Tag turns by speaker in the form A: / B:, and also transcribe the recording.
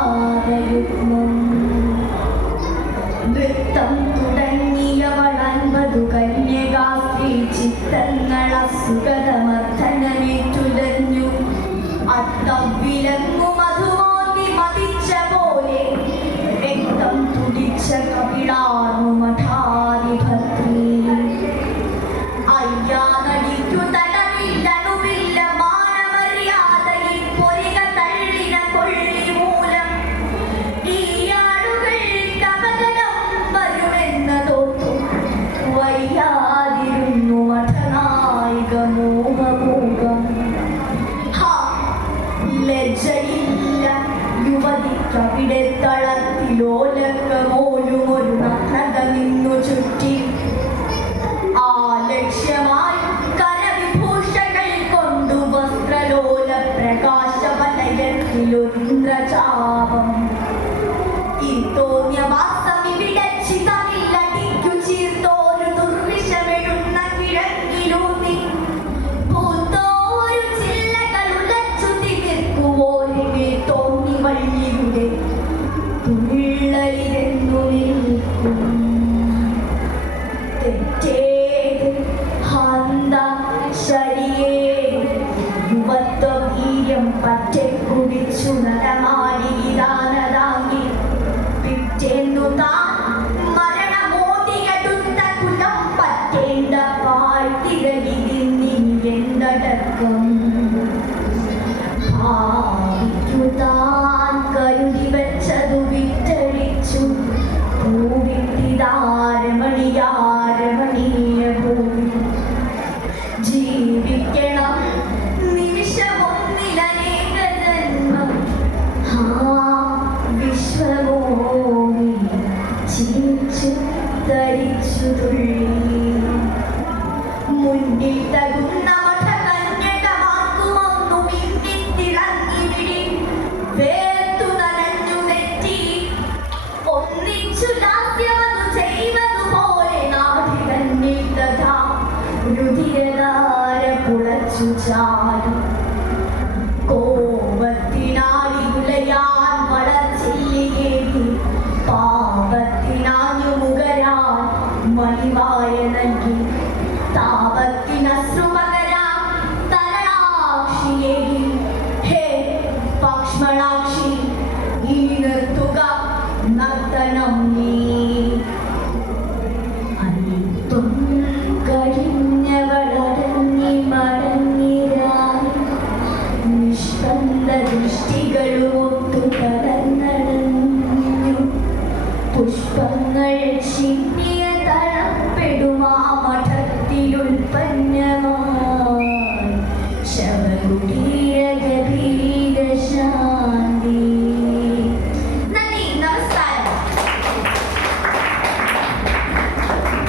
A: കൃഷപാതയുഗ്മം നൃത്തം തുടങ്ങിയ വളൻപതുകയും 散った鳴らす方また ലോലകമോലുമൊരു നഗ്നത നിന്നു ചുറ്റി. ആ ലക്ഷ്യമായി കരവിഭൂഷകൾ കൊണ്ടു വസ്ത്രലോല പ്രകാശവലയത്തിലൊരിന്ദ്രചാപം ീര്യം പറ്റെ കുടിച്ചു നടമാടി ഇതാനതാങ്ങി പിറ്റേന്നു താൻ മരണമോടിയടുത്ത കുലം പറ്റേണ്ട പാഴ്ത്തിരകിൽ നിന്നിയെന്തടക്കം to die. Hallelujah.